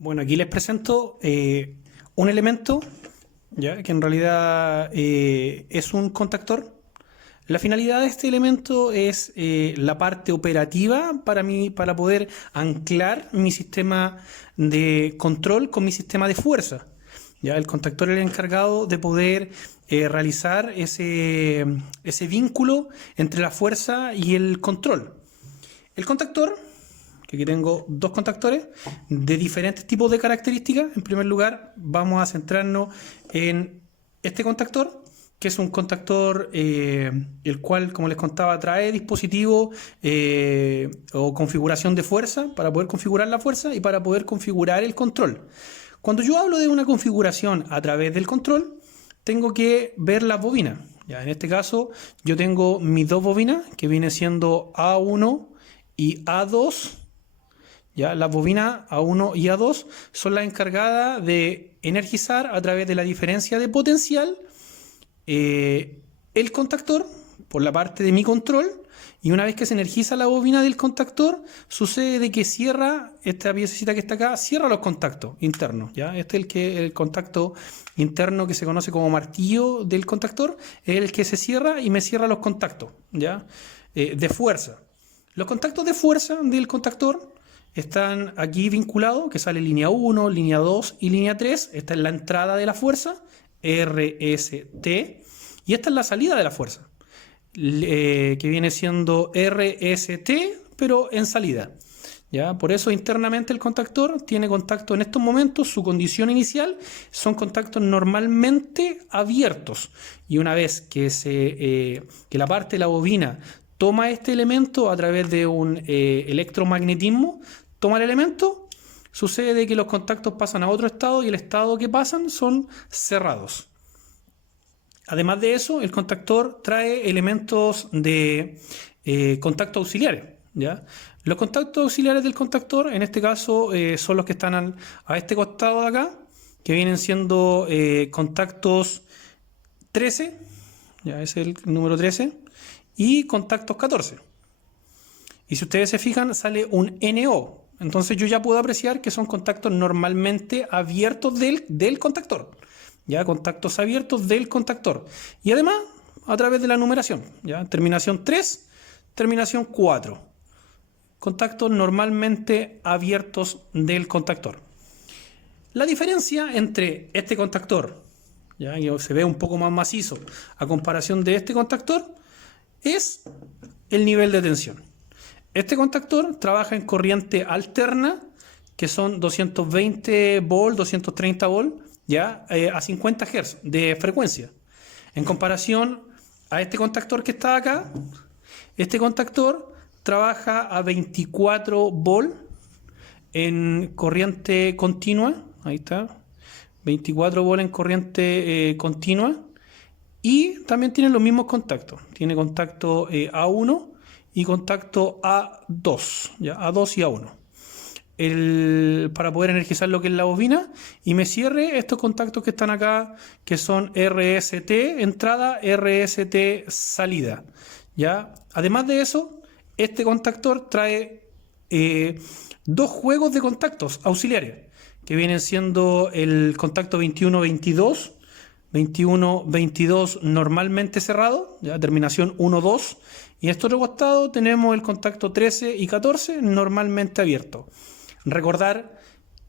Bueno, aquí les presento un elemento, ¿ya? Que en realidad es un contactor. La finalidad de este elemento es la parte operativa para mí, para poder anclar mi sistema de control con mi sistema de fuerza. ¿Ya? El contactor es el encargado de poder realizar ese vínculo entre la fuerza y el control. El contactor, que aquí tengo dos contactores de diferentes tipos de características. En primer lugar, vamos a centrarnos en este contactor, que es un contactor el cual, como les contaba, trae dispositivo o configuración de fuerza para poder configurar la fuerza y para poder configurar el control. Cuando yo hablo de una configuración a través del control, tengo que ver las bobinas. Ya, en este caso, yo tengo mis dos bobinas, que viene siendo A1 y A2. ¿Ya? Las bobinas A1 y A2 son las encargadas de energizar a través de la diferencia de potencial el contactor por la parte de mi control, y una vez que se energiza la bobina del contactor, sucede de que cierra, esta piececita que está acá, cierra los contactos internos. ¿Ya? Este es el contacto interno que se conoce como martillo del contactor, es el que se cierra y me cierra los contactos, ¿ya? De fuerza. Los contactos de fuerza del contactor están aquí vinculados, que sale línea 1, línea 2 y línea 3. Esta es la entrada de la fuerza, RST, y esta es la salida de la fuerza, que viene siendo RST, pero en salida. ¿Ya? Por eso internamente el contactor tiene contacto en estos momentos, su condición inicial son contactos normalmente abiertos, y una vez que la parte de la bobina toma este elemento a través de un electromagnetismo, toma el elemento, sucede que los contactos pasan a otro estado, y el estado que pasan son cerrados. Además de eso, el contactor trae elementos de contacto auxiliares, ¿ya? Los contactos auxiliares del contactor, en este caso, son los que están a este costado de acá, que vienen siendo contactos 13, ya es el número 13, y contactos 14. Y si ustedes se fijan, sale un NO. Entonces yo ya puedo apreciar que son contactos normalmente abiertos del contactor. ¿Ya? Contactos abiertos del contactor. Y además, a través de la numeración. ¿Ya? Terminación 3, terminación 4. Contactos normalmente abiertos del contactor. La diferencia entre este contactor, ¿ya? Que se ve un poco más macizo a comparación de este contactor, es el nivel de tensión. Este contactor trabaja en corriente alterna, que son 220 volt, 230 volt, ¿ya? A 50 Hz de frecuencia. En comparación a este contactor que está acá, este contactor trabaja a 24 volt en corriente continua. Ahí está, 24 volt en corriente continua. Y también tiene los mismos contactos. Tiene contacto A1 y contacto A2, ¿ya? A2 y A1. Para poder energizar lo que es la bobina, y me cierre estos contactos que están acá, que son RST entrada, RST salida, ¿ya? Además de eso, este contactor trae dos juegos de contactos auxiliares, que vienen siendo el contacto 21-22, 21-22 normalmente cerrado, ¿ya? Terminación 1-2, y en este otro costado tenemos el contacto 13 y 14 normalmente abierto. Recordar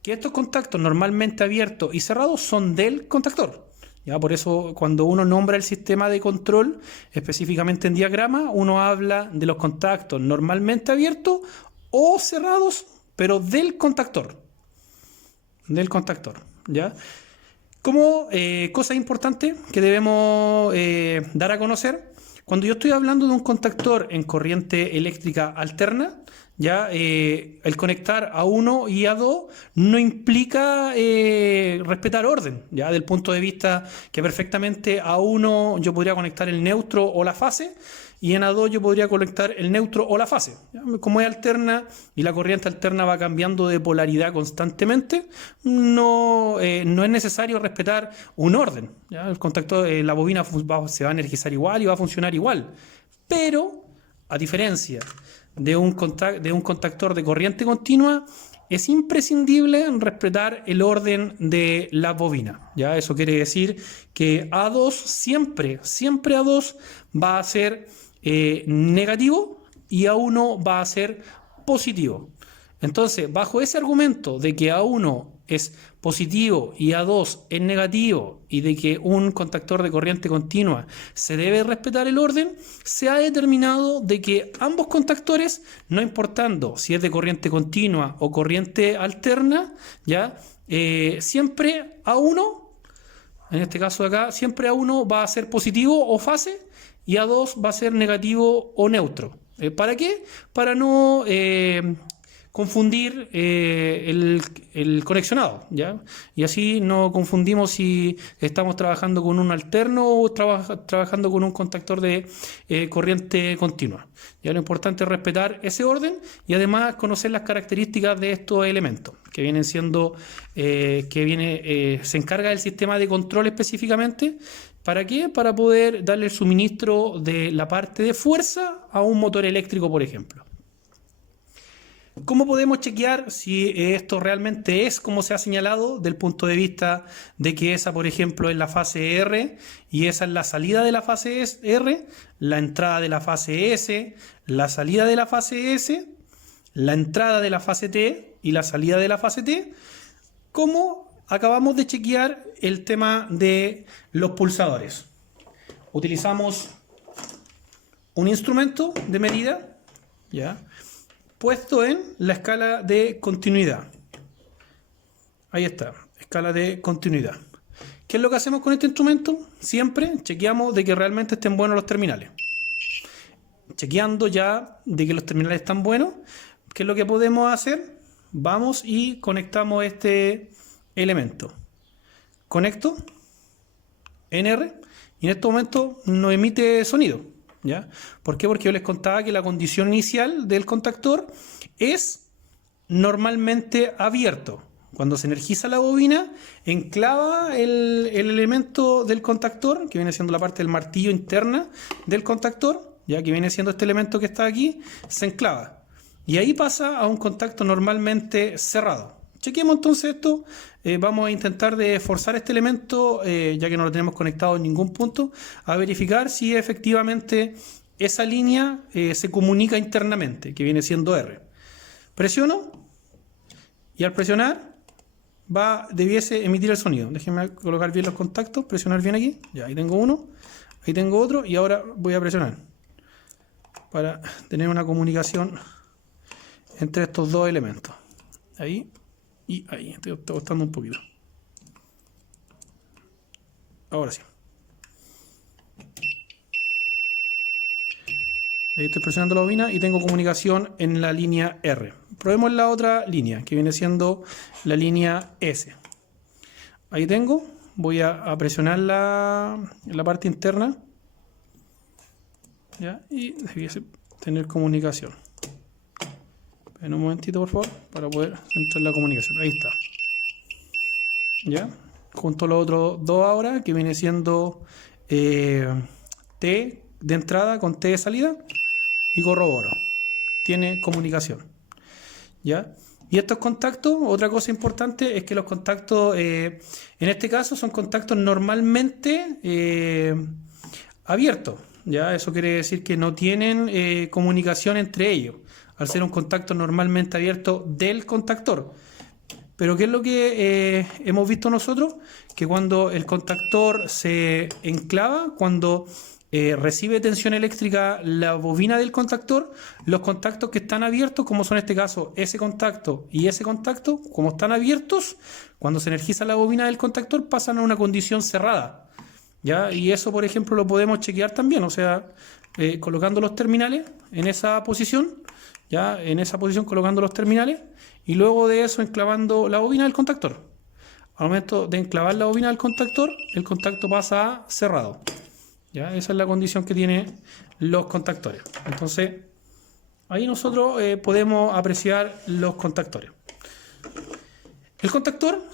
que estos contactos normalmente abiertos y cerrados son del contactor. ¿Ya? Por eso, cuando uno nombra el sistema de control, específicamente en diagrama, uno habla de los contactos normalmente abiertos o cerrados, pero del contactor. Del contactor, ¿ya? Como cosa importante que debemos dar a conocer, cuando yo estoy hablando de un contactor en corriente eléctrica alterna, ya el conectar A1 y A2 no implica respetar orden, ya del punto de vista que perfectamente A1 yo podría conectar el neutro o la fase, y en A2 yo podría conectar el neutro o la fase. ¿Ya? Como es alterna y la corriente alterna va cambiando de polaridad constantemente, no es necesario respetar un orden. ¿Ya? El contacto, la bobina se va a energizar igual y va a funcionar igual. Pero, a diferencia de un contactor de corriente continua, es imprescindible respetar el orden de la bobina. ¿Ya? Eso quiere decir que A2 siempre A2 va a ser negativo y A1 va a ser positivo. Entonces, bajo ese argumento de que A1 es positivo y A2 es negativo y de que un contactor de corriente continua se debe respetar el orden, se ha determinado de que ambos contactores, no importando si es de corriente continua o corriente alterna, ¿ya? Siempre A1, en este caso de acá, siempre A1 va a ser positivo o fase y A2 va a ser negativo o neutro. ¿Para qué? Para no confundir el conexionado, ¿ya? Y así no confundimos si estamos trabajando con un alterno o trabajando con un contactor de corriente continua. Ya lo importante es respetar ese orden y además conocer las características de estos elementos, que vienen siendo, se encarga del sistema de control específicamente. ¿Para qué? Para poder darle el suministro de la parte de fuerza a un motor eléctrico, por ejemplo. ¿Cómo podemos chequear si esto realmente es como se ha señalado del punto de vista de que esa, por ejemplo, es la fase R y esa es la salida de la fase R, la entrada de la fase S, la salida de la fase S, la entrada de la fase T y la salida de la fase T? ¿Cómo acabamos de chequear el tema de los pulsadores? Utilizamos un instrumento de medida, ¿ya?, puesto en la escala de continuidad. Ahí está, escala de continuidad. ¿Qué es lo que hacemos con este instrumento? Siempre chequeamos de que realmente estén buenos los terminales. Chequeando ya de que los terminales están buenos, ¿qué es lo que podemos hacer? Vamos y conectamos este elemento. Conecto NR y en este momento no emite sonido. ¿Ya? ¿Por qué? Porque yo les contaba que la condición inicial del contactor es normalmente abierto. Cuando se energiza la bobina, enclava el elemento del contactor, que viene siendo la parte del martillo interna del contactor, ya que viene siendo este elemento que está aquí, se enclava. Y ahí pasa a un contacto normalmente cerrado. Chequemos entonces esto. Vamos a intentar de forzar este elemento, ya que no lo tenemos conectado en ningún punto, a verificar si efectivamente esa línea se comunica internamente, que viene siendo R. Presiono y al presionar debiese emitir el sonido. Déjenme colocar bien los contactos, presionar bien aquí. Ya, ahí tengo uno, ahí tengo otro y ahora voy a presionar para tener una comunicación entre estos dos elementos. Ahí. Y ahí, estoy costando un poquito. Ahora sí. Ahí estoy presionando la bobina y tengo comunicación en la línea R. Probemos la otra línea, que viene siendo la línea S. Ahí tengo. Voy a presionar la parte interna. ¿Ya? Y debiese tener comunicación. En un momentito, por favor, para poder centrar la comunicación. Ahí está. ¿Ya? Junto a los otros dos ahora, que viene siendo T de entrada con T de salida. Y corroboro. Tiene comunicación. ¿Ya? Y estos contactos, otra cosa importante es que los contactos, en este caso, son contactos normalmente abiertos. ¿Ya? Eso quiere decir que no tienen comunicación entre ellos, al ser un contacto normalmente abierto del contactor. Pero ¿qué es lo que hemos visto nosotros? Que cuando el contactor se enclava, cuando recibe tensión eléctrica la bobina del contactor, los contactos que están abiertos, como son en este caso ese contacto y ese contacto, como están abiertos, cuando se energiza la bobina del contactor pasan a una condición cerrada. ¿Ya? Y eso, por ejemplo, lo podemos chequear también, o sea, colocando los terminales en esa posición, ya en esa posición colocando los terminales y luego de eso enclavando la bobina del contactor. Al momento de enclavar la bobina del contactor, el contacto pasa a cerrado. ¿Ya? Esa es la condición que tienen los contactores. Entonces, ahí nosotros podemos apreciar los contactores. El contactor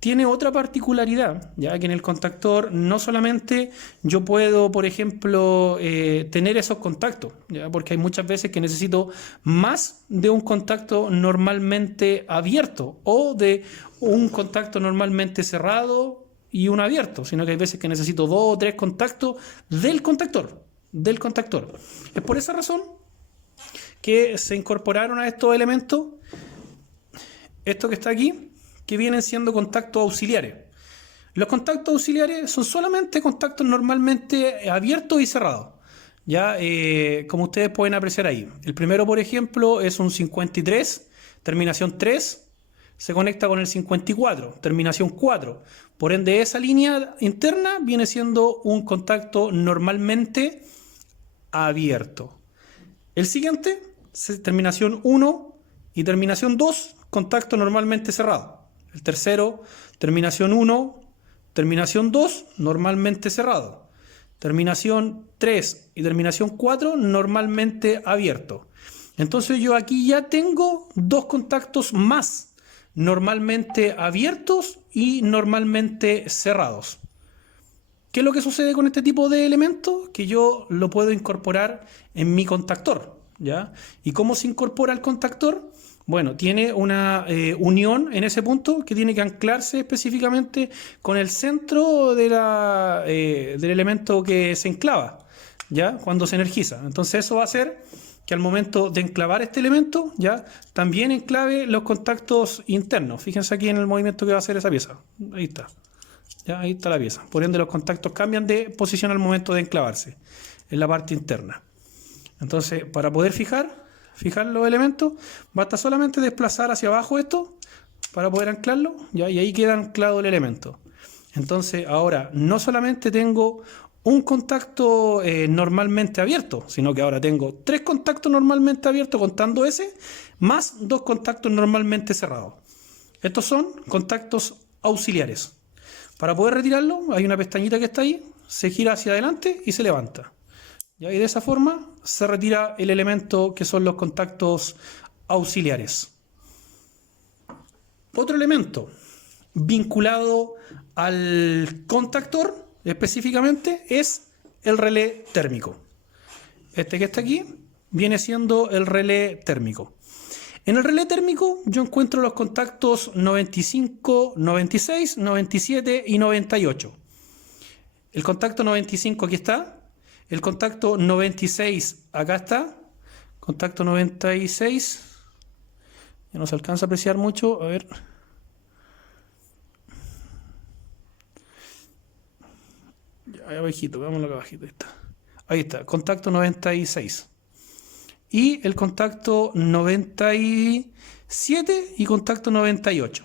tiene otra particularidad, ya que en el contactor no solamente yo puedo, por ejemplo, tener esos contactos, ya, porque hay muchas veces que necesito más de un contacto normalmente abierto o de un contacto normalmente cerrado y uno abierto, sino que hay veces que necesito 2 o 3 contactos del contactor, Es por esa razón que se incorporaron a estos elementos, esto que está aquí, que vienen siendo contactos auxiliares. Los contactos auxiliares son solamente contactos normalmente abiertos y cerrados. Ya, como ustedes pueden apreciar ahí. El primero, por ejemplo, es un 53, terminación 3, se conecta con el 54, terminación 4. Por ende, esa línea interna viene siendo un contacto normalmente abierto. El siguiente, terminación 1 y terminación 2, contacto normalmente cerrado. El tercero, terminación 1, terminación 2, normalmente cerrado. Terminación 3 y terminación 4, normalmente abierto. Entonces yo aquí ya tengo 2 contactos más, normalmente abiertos y normalmente cerrados. ¿Qué es lo que sucede con este tipo de elementos? Que yo lo puedo incorporar en mi contactor, ¿ya? ¿Y cómo se incorpora el contactor? Bueno, tiene una unión en ese punto que tiene que anclarse específicamente con el centro de del elemento que se enclava, ¿ya? Cuando se energiza. Entonces eso va a hacer que al momento de enclavar este elemento, ¿ya? También enclave los contactos internos. Fíjense aquí en el movimiento que va a hacer esa pieza. Ahí está. ¿Ya? Ahí está la pieza. Por ende los contactos cambian de posición al momento de enclavarse en la parte interna. Entonces, para poder fijar los elementos, basta solamente desplazar hacia abajo esto para poder anclarlo, ¿ya? Y ahí queda anclado el elemento. Entonces ahora no solamente tengo un contacto normalmente abierto, sino que ahora tengo 3 contactos normalmente abiertos contando ese, más 2 contactos normalmente cerrados. Estos son contactos auxiliares. Para poder retirarlo hay una pestañita que está ahí, se gira hacia adelante y se levanta. Y de esa forma se retira el elemento que son los contactos auxiliares. Otro elemento vinculado al contactor específicamente es el relé térmico. Este que está aquí viene siendo el relé térmico. En el relé térmico yo encuentro los contactos 95, 96, 97 y 98. El contacto 95 aquí está. El contacto 96 acá está. Contacto 96. Ya no se alcanza a apreciar mucho. A ver. Ya, ahí abajito. Veámoslo acá abajito. Ahí está. Ahí está. Contacto 96. Y el contacto 97 y contacto 98.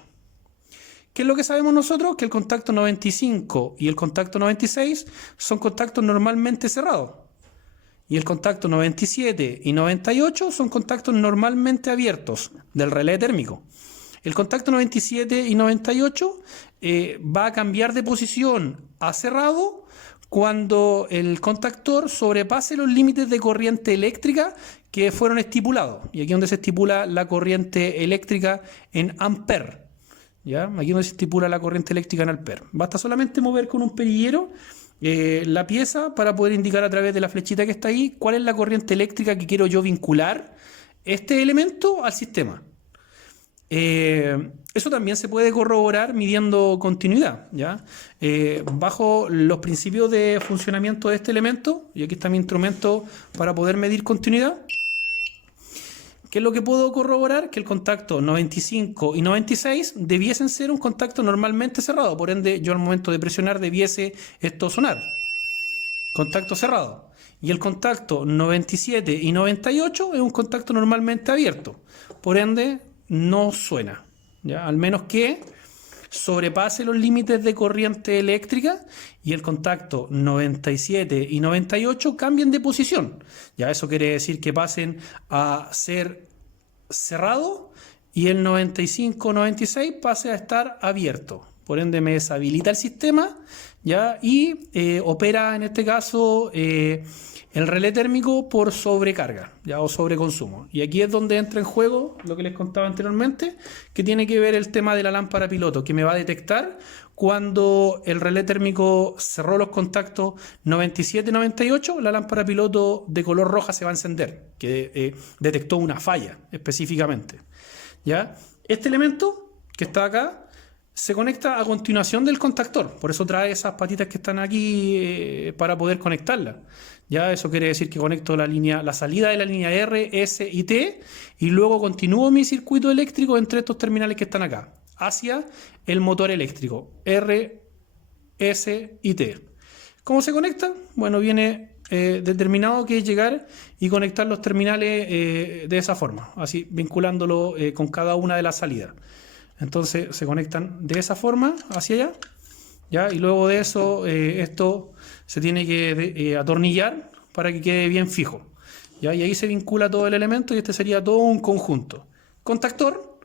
¿Qué es lo que sabemos nosotros? Que el contacto 95 y el contacto 96 son contactos normalmente cerrados. Y el contacto 97 y 98 son contactos normalmente abiertos del relé térmico. El contacto 97 y 98 va a cambiar de posición a cerrado cuando el contactor sobrepase los límites de corriente eléctrica que fueron estipulados. Y aquí es donde se estipula la corriente eléctrica en amperes. ¿Ya? Aquí donde se estipula la corriente eléctrica en amperes. Basta solamente mover con un perillero la pieza para poder indicar a través de la flechita que está ahí cuál es la corriente eléctrica que quiero yo vincular este elemento al sistema. Eso también se puede corroborar midiendo continuidad, ¿ya? Bajo los principios de funcionamiento de este elemento, y aquí está mi instrumento para poder medir continuidad. ¿Qué es lo que puedo corroborar? Que el contacto 95 y 96 debiesen ser un contacto normalmente cerrado. Por ende, yo al momento de presionar debiese esto sonar. Contacto cerrado. Y el contacto 97 y 98 es un contacto normalmente abierto. Por ende, no suena, ¿ya? Al menos que sobrepase los límites de corriente eléctrica y el contacto 97 y 98 cambien de posición. Ya eso quiere decir que pasen a ser cerrado y el 95-96 pase a estar abierto. Por ende me deshabilita el sistema, ¿ya? Y opera en este caso el relé térmico por sobrecarga, ya, o sobreconsumo. Y aquí es donde entra en juego lo que les contaba anteriormente, que tiene que ver el tema de la lámpara piloto, que me va a detectar cuando el relé térmico cerró los contactos 97-98, la lámpara piloto de color roja se va a encender, que detectó una falla específicamente. ¿Ya? Este elemento que está acá se conecta a continuación del contactor, por eso trae esas patitas que están aquí para poder conectarla. Ya, eso quiere decir que conecto la salida de la línea R, S y T, y luego continúo mi circuito eléctrico entre estos terminales que están acá, hacia el motor eléctrico, R, S y T. ¿Cómo se conecta? Bueno, viene determinado que es llegar y conectar los terminales de esa forma, así vinculándolo con cada una de las salidas. Entonces se conectan de esa forma hacia allá, ¿ya? Y luego de eso esto se tiene que atornillar para que quede bien fijo, ¿ya? Y ahí se vincula todo el elemento y este sería todo un conjunto. Contactor,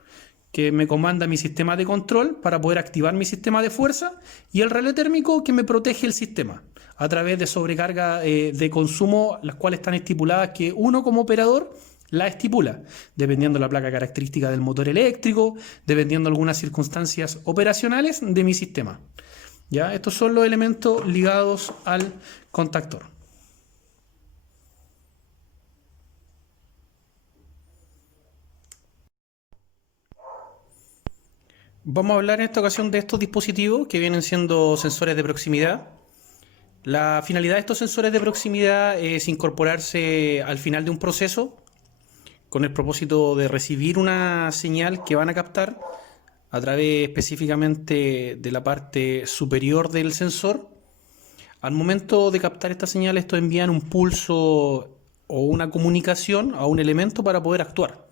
que me comanda mi sistema de control para poder activar mi sistema de fuerza, y el relé térmico que me protege el sistema a través de sobrecarga de consumo, las cuales están estipuladas que uno como operador la estipula, dependiendo de la placa característica del motor eléctrico, dependiendo de algunas circunstancias operacionales de mi sistema. ¿Ya? Estos son los elementos ligados al contactor. Vamos a hablar en esta ocasión de estos dispositivos que vienen siendo sensores de proximidad. La finalidad de estos sensores de proximidad es incorporarse al final de un proceso con el propósito de recibir una señal que van a captar a través específicamente de la parte superior del sensor. Al momento de captar esta señal, esto envían un pulso o una comunicación a un elemento para poder actuar.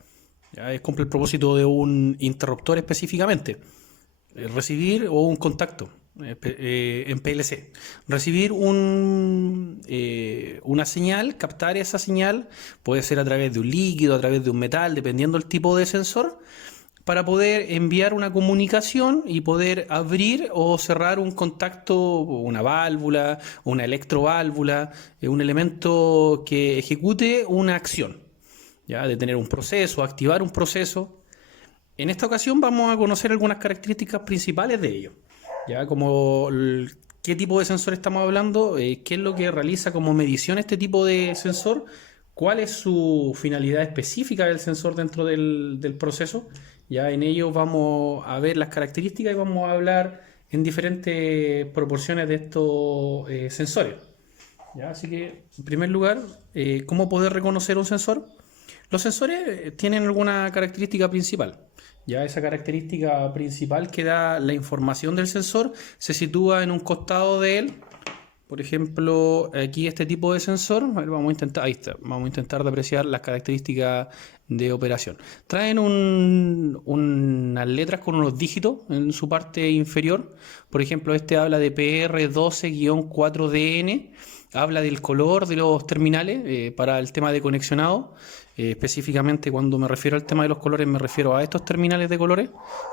Ya cumple el propósito de un interruptor específicamente, recibir o un contacto en PLC. Recibir una señal, captar esa señal, puede ser a través de un líquido, a través de un metal, dependiendo del tipo de sensor, para poder enviar una comunicación y poder abrir o cerrar un contacto, una válvula, una electroválvula, un elemento que ejecute una acción, ¿ya? Detener un proceso, activar un proceso. En esta ocasión vamos a conocer algunas características principales de ello, ¿ya? Como qué tipo de sensor estamos hablando, qué es lo que realiza como medición este tipo de sensor, cuál es su finalidad específica del sensor dentro del proceso. Ya en ello vamos a ver las características y vamos a hablar en diferentes proporciones de estos sensores. ¿Ya? Así que, en primer lugar, ¿cómo poder reconocer un sensor? Los sensores tienen alguna característica principal. Ya esa característica principal que da la información del sensor se sitúa en un costado de él. Por ejemplo, aquí este tipo de sensor, a ver, vamos a intentar, ahí está, vamos a intentar de apreciar las características de operación. Traen unas letras con unos dígitos en su parte inferior. Por ejemplo, este habla de PR12-4DN, habla del color de los terminales para el tema de conexionado. Específicamente cuando me refiero al tema de los colores me refiero a estos terminales de colores,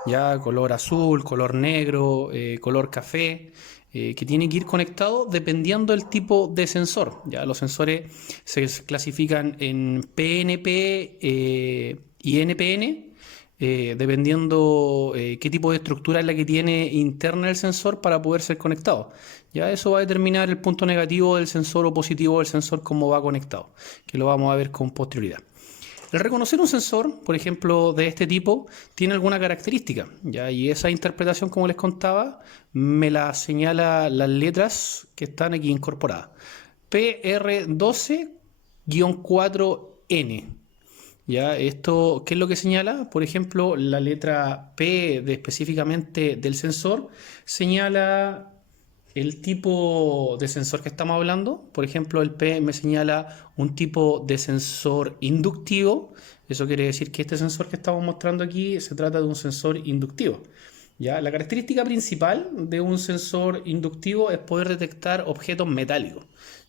ya color azul, color negro, color café, que tiene que ir conectado dependiendo del tipo de sensor. Ya los sensores se clasifican en PNP y NPN, dependiendo qué tipo de estructura es la que tiene interna el sensor para poder ser conectado. Ya eso va a determinar el punto negativo del sensor o positivo del sensor, cómo va conectado, que lo vamos a ver con posterioridad. El reconocer un sensor, por ejemplo, de este tipo, tiene alguna característica, ¿ya? Y esa interpretación, como les contaba, me la señala las letras que están aquí incorporadas. PR12-4N. ¿Ya? Esto, ¿qué es lo que señala? Por ejemplo, la letra P específicamente del sensor señala el tipo de sensor que estamos hablando. Por ejemplo, el P me señala un tipo de sensor inductivo. Eso quiere decir que este sensor que estamos mostrando aquí se trata de un sensor inductivo. ¿Ya? La característica principal de un sensor inductivo es poder detectar objetos metálicos.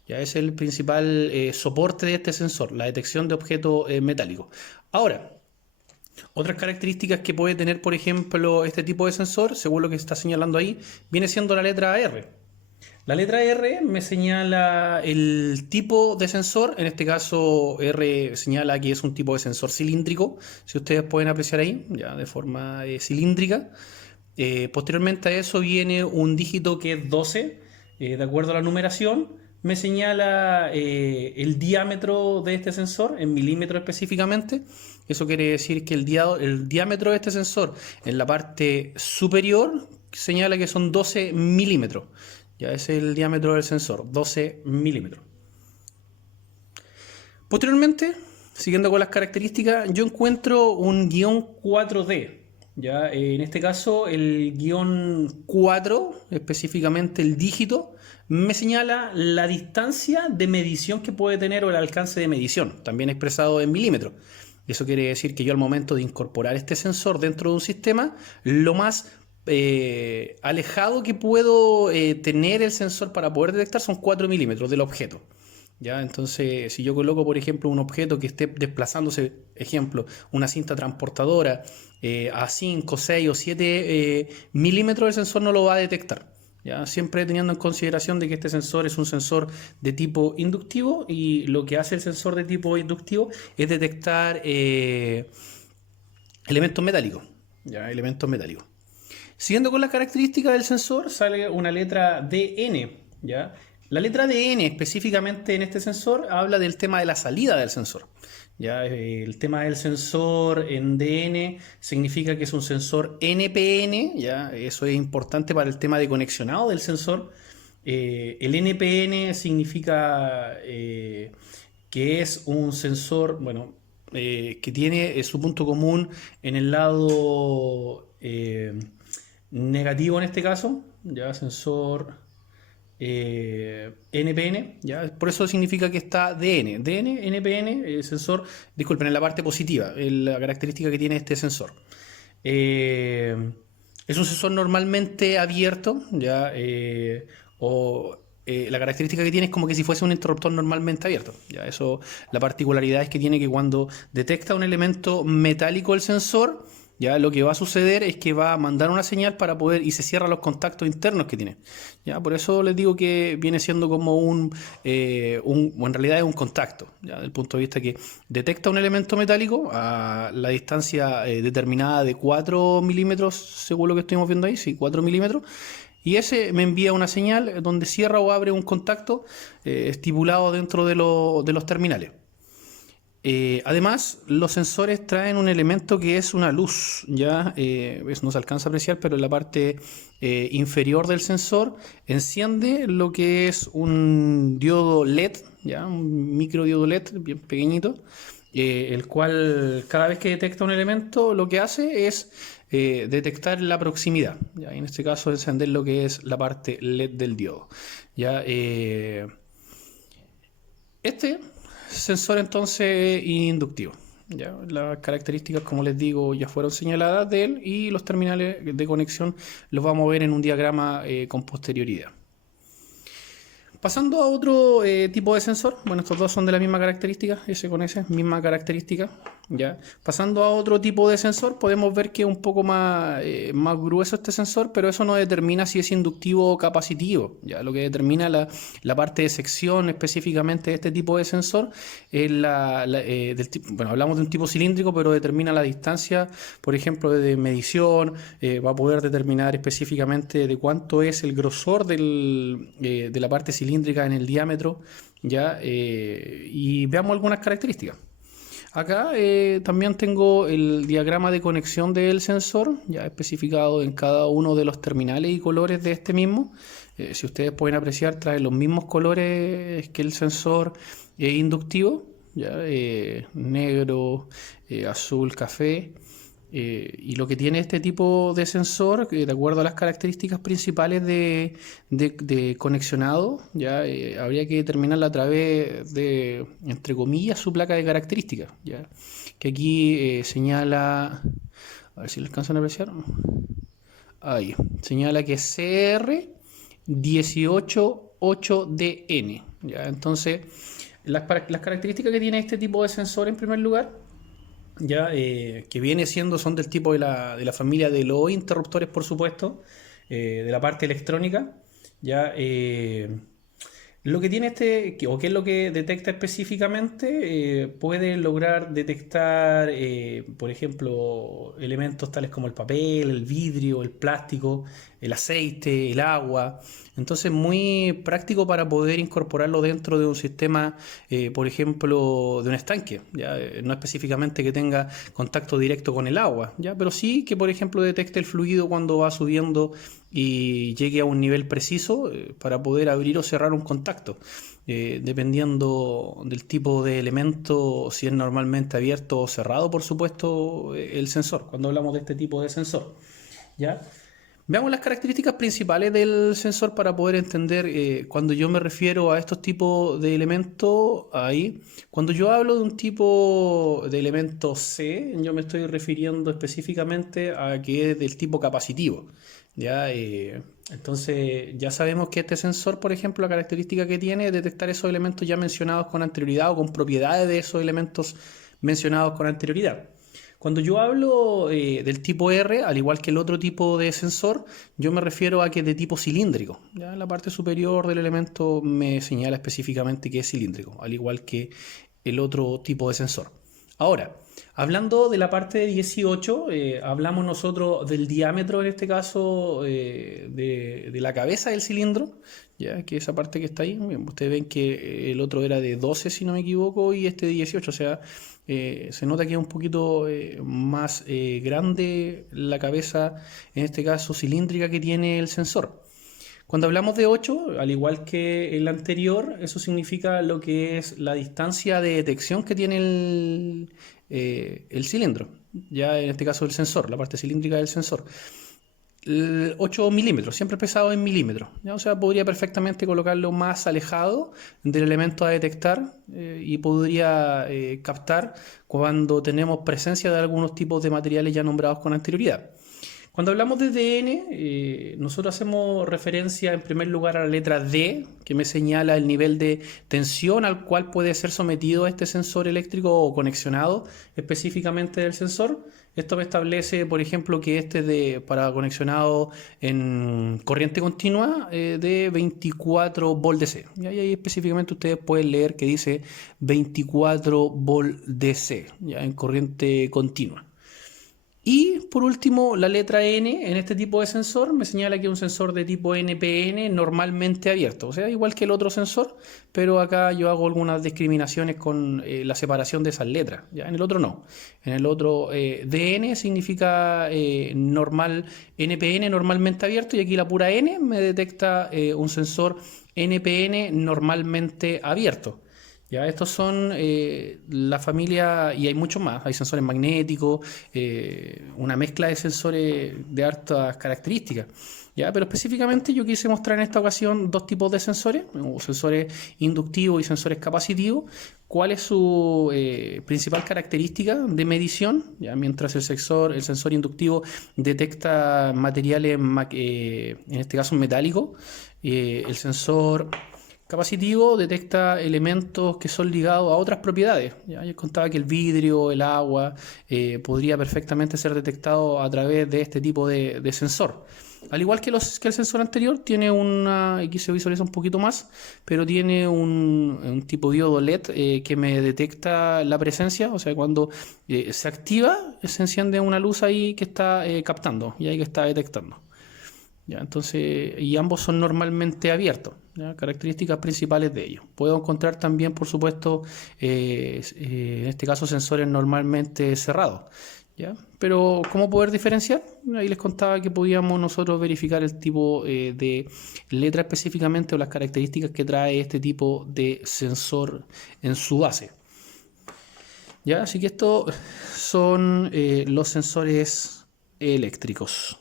Ya es el principal soporte de este sensor, la detección de objetos metálicos. Ahora, otras características que puede tener, por ejemplo, este tipo de sensor, según lo que está señalando ahí, viene siendo la letra R. La letra R me señala el tipo de sensor, en este caso R señala que es un tipo de sensor cilíndrico, si ustedes pueden apreciar ahí, ya de forma cilíndrica. Posteriormente a eso viene un dígito que es 12, de acuerdo a la numeración, me señala el diámetro de este sensor, en milímetros específicamente. Eso quiere decir que el diámetro de este sensor en la parte superior señala que son 12 milímetros. Ya ese es el diámetro del sensor, 12 milímetros. Posteriormente, siguiendo con las características, yo encuentro un guión 4D. ¿Ya? En este caso, el guión 4, específicamente el dígito, me señala la distancia de medición que puede tener o el alcance de medición, también expresado en milímetros. Eso quiere decir que yo al momento de incorporar este sensor dentro de un sistema, lo más alejado que puedo tener el sensor para poder detectar son 4 milímetros del objeto. ¿Ya? Entonces, si yo coloco, por ejemplo, un objeto que esté desplazándose, ejemplo, una cinta transportadora a 5, 6 o 7 milímetros, el sensor no lo va a detectar. ¿Ya? Siempre teniendo en consideración de que este sensor es un sensor de tipo inductivo y lo que hace el sensor de tipo inductivo es detectar elementos metálicos. ¿Ya? Elementos metálicos. Siguiendo con las características del sensor, sale una letra DN, ¿ya? La letra DN específicamente en este sensor habla del tema de la salida del sensor. ¿Ya? El tema del sensor en DN significa que es un sensor NPN, ¿ya? Eso es importante para el tema de conexionado del sensor. El NPN significa que es un sensor, bueno, que tiene su punto común en el lado negativo en este caso, ya sensor NPN, ya por eso significa que está DN, NPN, sensor, disculpen, en la parte positiva, la característica que tiene este sensor. Es un sensor normalmente abierto, ya, la característica que tiene es como que si fuese un interruptor normalmente abierto. Ya, eso, la particularidad es que tiene que cuando detecta un elemento metálico el sensor, ya lo que va a suceder es que va a mandar una señal para poder y se cierran los contactos internos que tiene. Ya, por eso les digo que viene siendo como en realidad es un contacto, ya, desde el punto de vista que detecta un elemento metálico a la distancia determinada de 4 milímetros, según lo que estuvimos viendo ahí, sí, 4 milímetros. Y ese me envía una señal donde cierra o abre un contacto estipulado dentro de los terminales. Además, los sensores traen un elemento que es una luz, ya no se alcanza a apreciar, pero en la parte inferior del sensor enciende lo que es un diodo LED, ya un microdiodo LED bien pequeñito, el cual cada vez que detecta un elemento lo que hace es detectar la proximidad, ya en este caso encender lo que es la parte LED del diodo. Ya, este sensor entonces inductivo. ¿Ya? Las características, como les digo, ya fueron señaladas de él y los terminales de conexión los vamos a ver en un diagrama con posterioridad. Pasando a otro tipo de sensor, bueno, estos dos son de la misma característica, ese con ese, misma característica, ¿ya? Pasando a otro tipo de sensor, podemos ver que es un poco más grueso este sensor, pero eso no determina si es inductivo o capacitivo, ¿ya? Lo que determina la parte de sección específicamente de este tipo de sensor es bueno, hablamos de un tipo cilíndrico, pero determina la distancia, por ejemplo, de medición, va a poder determinar específicamente de cuánto es el grosor de la parte cilíndrica en el diámetro, ¿ya? Y veamos algunas características. Acá también tengo el diagrama de conexión del sensor, ya especificado en cada uno de los terminales y colores de este mismo. Si ustedes pueden apreciar, trae los mismos colores que el sensor inductivo, ya, negro, azul, café. Y lo que tiene este tipo de sensor, de acuerdo a las características principales de conexionado, ya habría que determinarla a través de, entre comillas, su placa de características, ya que aquí señala, a ver si lo alcanzan a apreciar, ahí, señala que es CR188DN, ya, entonces las características que tiene este tipo de sensor en primer lugar, ya que son del tipo de la familia de los interruptores, por supuesto, de la parte electrónica, ¿ya? Lo que tiene o qué es lo que detecta específicamente, puede lograr detectar, por ejemplo, elementos tales como el papel, el vidrio, el plástico, el aceite, el agua. Entonces, muy práctico para poder incorporarlo dentro de un sistema, por ejemplo, de un estanque, ¿ya? No específicamente que tenga contacto directo con el agua, ¿ya? Pero sí que, por ejemplo, detecte el fluido cuando va subiendo y llegue a un nivel preciso, para poder abrir o cerrar un contacto, dependiendo del tipo de elemento, si es normalmente abierto o cerrado, por supuesto, el sensor, cuando hablamos de este tipo de sensor, ¿ya? Veamos las características principales del sensor para poder entender, cuando yo me refiero a estos tipos de elementos ahí. Cuando yo hablo de un tipo de elemento C, yo me estoy refiriendo específicamente a que es del tipo capacitivo. ¿Ya? Entonces ya sabemos que este sensor, por ejemplo, la característica que tiene es detectar esos elementos ya mencionados con anterioridad o con propiedades de esos elementos mencionados con anterioridad. Cuando yo hablo, del tipo R, al igual que el otro tipo de sensor, yo me refiero a que es de tipo cilíndrico. ¿Ya? En la parte superior del elemento me señala específicamente que es cilíndrico, al igual que el otro tipo de sensor. Ahora, hablando de la parte de 18, hablamos nosotros del diámetro, en este caso, de la cabeza del cilindro, ya que esa parte que está ahí. Bien, ustedes ven que el otro era de 12, si no me equivoco, y este de 18, o sea, se nota que es un poquito, más, grande la cabeza, en este caso cilíndrica, que tiene el sensor. Cuando hablamos de 8, al igual que el anterior, eso significa lo que es la distancia de detección que tiene el cilindro, ya en este caso el sensor, la parte cilíndrica del sensor. 8 milímetros, siempre pesado en milímetros, ¿ya? O sea, podría perfectamente colocarlo más alejado del elemento a detectar, y podría, captar cuando tenemos presencia de algunos tipos de materiales ya nombrados con anterioridad. Cuando hablamos de DN, nosotros hacemos referencia en primer lugar a la letra D, que me señala el nivel de tensión al cual puede ser sometido este sensor eléctrico o conexionado específicamente del sensor. Esto me establece, por ejemplo, que este es para conexionado en corriente continua, de 24 volt DC. Y ahí específicamente ustedes pueden leer que dice 24 volt DC, ya en corriente continua. Y por último, la letra N en este tipo de sensor me señala que es un sensor de tipo NPN normalmente abierto. O sea, igual que el otro sensor, pero acá yo hago algunas discriminaciones con, la separación de esas letras. ¿Ya? En el otro no. En el otro, DN significa, normal, NPN normalmente abierto, y aquí la pura N me detecta, un sensor NPN normalmente abierto. Ya, estos son, la familia, y hay muchos más. Hay sensores magnéticos, una mezcla de sensores de hartas características. Ya, pero específicamente yo quise mostrar en esta ocasión dos tipos de sensores, o sensores inductivos y sensores capacitivos. ¿Cuál es su, principal característica de medición? Ya, mientras el sensor inductivo detecta materiales, en este caso metálicos, el sensor capacitivo detecta elementos que son ligados a otras propiedades. ¿Ya? Yo contaba que el vidrio, el agua, podría perfectamente ser detectado a través de este tipo de sensor. Al igual que el sensor anterior, tiene aquí se visualiza un poquito más, pero tiene un tipo diodo LED, que me detecta la presencia, o sea, cuando, se activa, se enciende una luz ahí que está, captando y ahí que está detectando. ¿Ya? Entonces, y ambos son normalmente abiertos, ¿ya? Características principales de ellos. Puedo encontrar también, por supuesto, en este caso, sensores normalmente cerrados, ¿ya? Pero, ¿cómo poder diferenciar? Ahí les contaba que podíamos nosotros verificar el tipo, de letra específicamente, o las características que trae este tipo de sensor en su base. ¿Ya? Así que estos son, los sensores eléctricos.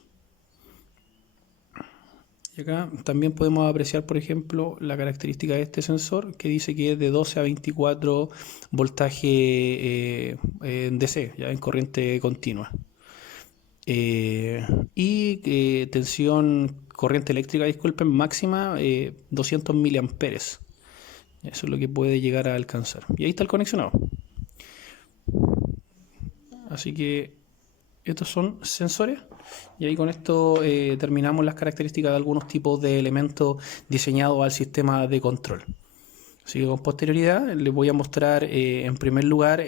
Y acá también podemos apreciar, por ejemplo, la característica de este sensor, que dice que es de 12 a 24 voltaje, en DC, ya en corriente continua. Y, corriente eléctrica, disculpen, máxima, 200 miliamperes. Eso es lo que puede llegar a alcanzar. Y ahí está el conexionado. Así que estos son sensores. Y ahí con esto terminamos las características de algunos tipos de elementos diseñados al sistema de control. Así que con posterioridad les voy a mostrar en primer lugar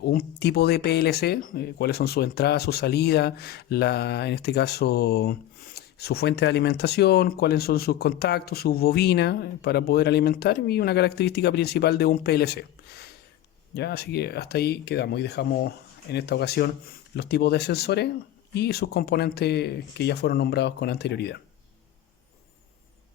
un tipo de PLC, cuáles son sus entradas, sus salidas, en este caso su fuente de alimentación, cuáles son sus contactos, sus bobinas para poder alimentar y una característica principal de un PLC. ¿Ya? Así que hasta ahí quedamos y dejamos en esta ocasión los tipos de sensores y sus componentes que ya fueron nombrados con anterioridad.